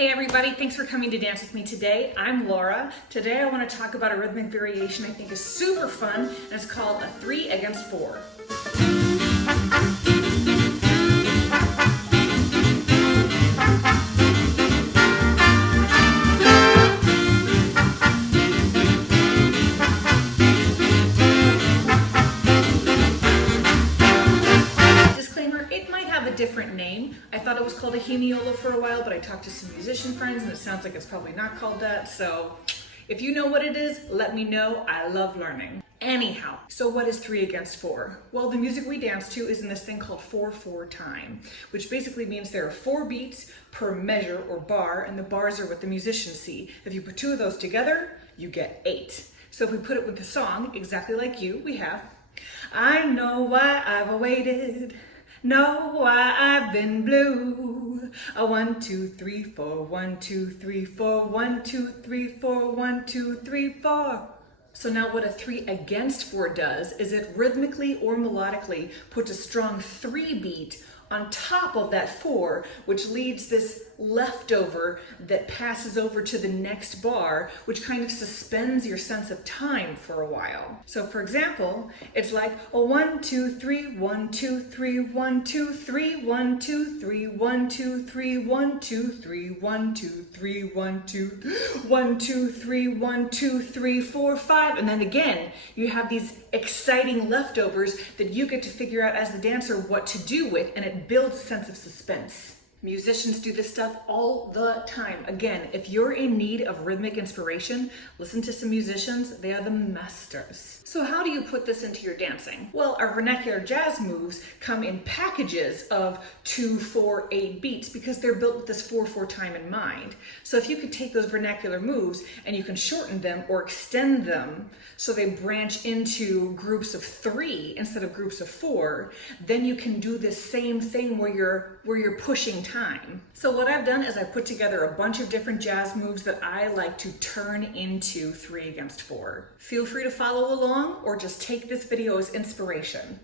Hey everybody, thanks for coming to dance with me today. I'm Laura. Today I want to talk about a rhythmic variation I think is super fun, and it's called a 3 against 4. Different name. I thought it was called a hemiola for a while, but I talked to some musician friends and it sounds like it's probably not called that. So if you know what it is, let me know. I love learning. Anyhow, so what is 3 against 4? Well, the music we dance to is in this thing called 4/4 time, which basically means there are 4 beats per measure or bar, and the bars are what the musicians see. If you put 2 of those together, you get 8. So if we put it with the song, exactly like you, we have, I know why I've waited. Know why I've been blue. A 1, 2, 3, 4, 1, 2, 3, 4, 1, 2, 3, 4, 1, 2, 3, 4. So now what a 3 against 4 does is it rhythmically or melodically puts a strong 3 beat on top of that 4, which leads this leftover that passes over to the next bar, which kind of suspends your sense of time for a while. So for example, it's like a 1, 2, 3, 1, 2, 3, 1, 2, 3, 1, 2, 3, 1, 2, 3, 1, 2, 3, 1, 2, 3, 1, 2, 1, 2, 3, 1, 2, 3, 4, 5, and then again, you have these exciting leftovers that you get to figure out as the dancer what to do with, and it builds a sense of suspense. Musicians do this stuff all the time. Again, if you're in need of rhythmic inspiration, listen to some musicians. They are the masters. So how do you put this into your dancing? Well, our vernacular jazz moves come in packages of 2, 4, 8 beats because they're built with this 4/4 time in mind. So if you could take those vernacular moves and you can shorten them or extend them so they branch into groups of 3 instead of groups of 4, then you can do this same thing where you're pushing time. So what I've done is I've put together a bunch of different jazz moves that I like to turn into 3 against 4. Feel free to follow along or just take this video as inspiration.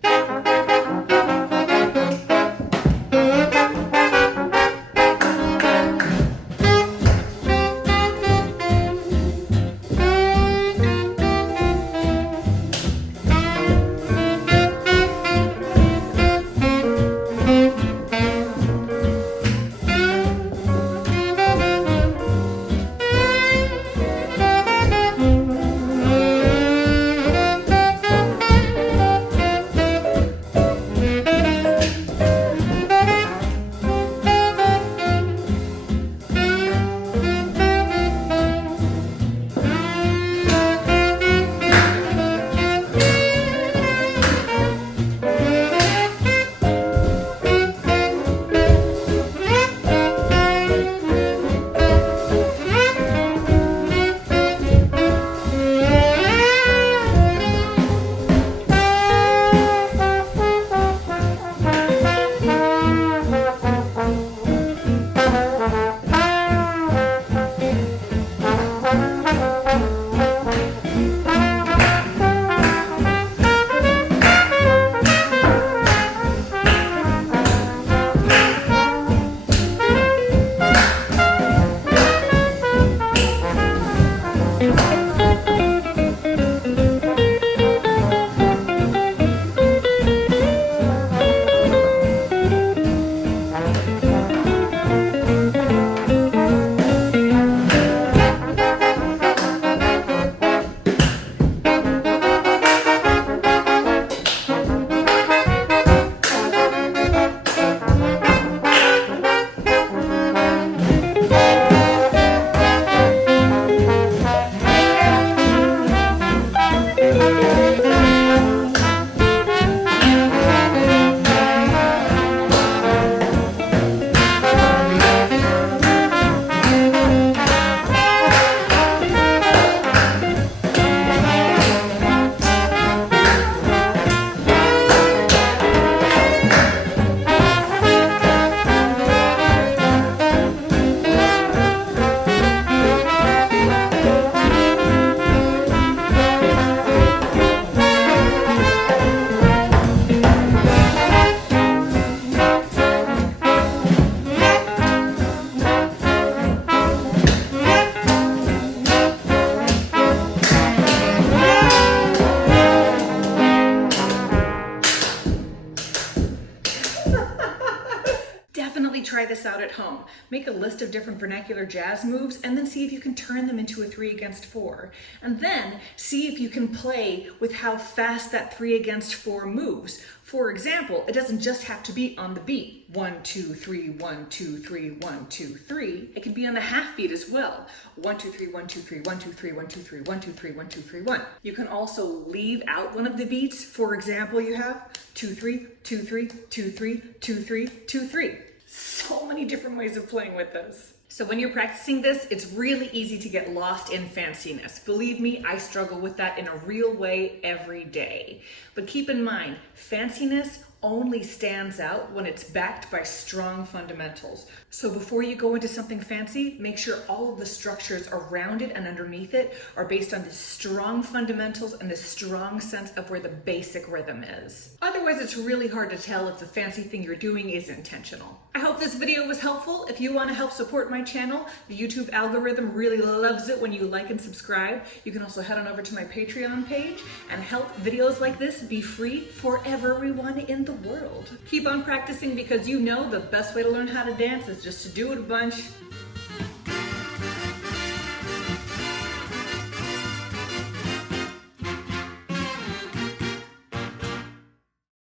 Make a list of different vernacular jazz moves and then see if you can turn them into a 3 against 4. And then see if you can play with how fast that 3 against 4 moves. For example, it doesn't just have to be on the beat. 1, 2, 3, 1, 2, 3, 1, 2, 3. It can be on the half beat as well. 1, 2, 3, 1, 2, 3, 1, 2, 3, 1, 2, 3, 1, 2, 3, 1, 2, 3, 1. You can also leave out one of the beats. For example, you have 2, 3, 2, 3, 2, 3, 2, 3, 2, 3. So many different ways of playing with this. So when you're practicing this, it's really easy to get lost in fanciness. Believe me, I struggle with that in a real way every day. But keep in mind, fanciness only stands out when it's backed by strong fundamentals. So before you go into something fancy, make sure all of the structures around it and underneath it are based on the strong fundamentals and the strong sense of where the basic rhythm is. Otherwise, it's really hard to tell if the fancy thing you're doing is intentional. I hope this video was helpful. If you want to help support my channel, the YouTube algorithm really loves it when you like and subscribe. You can also head on over to my Patreon page and help videos like this be free for everyone in the world. Keep on practicing because you know the best way to learn how to dance is just to do it a bunch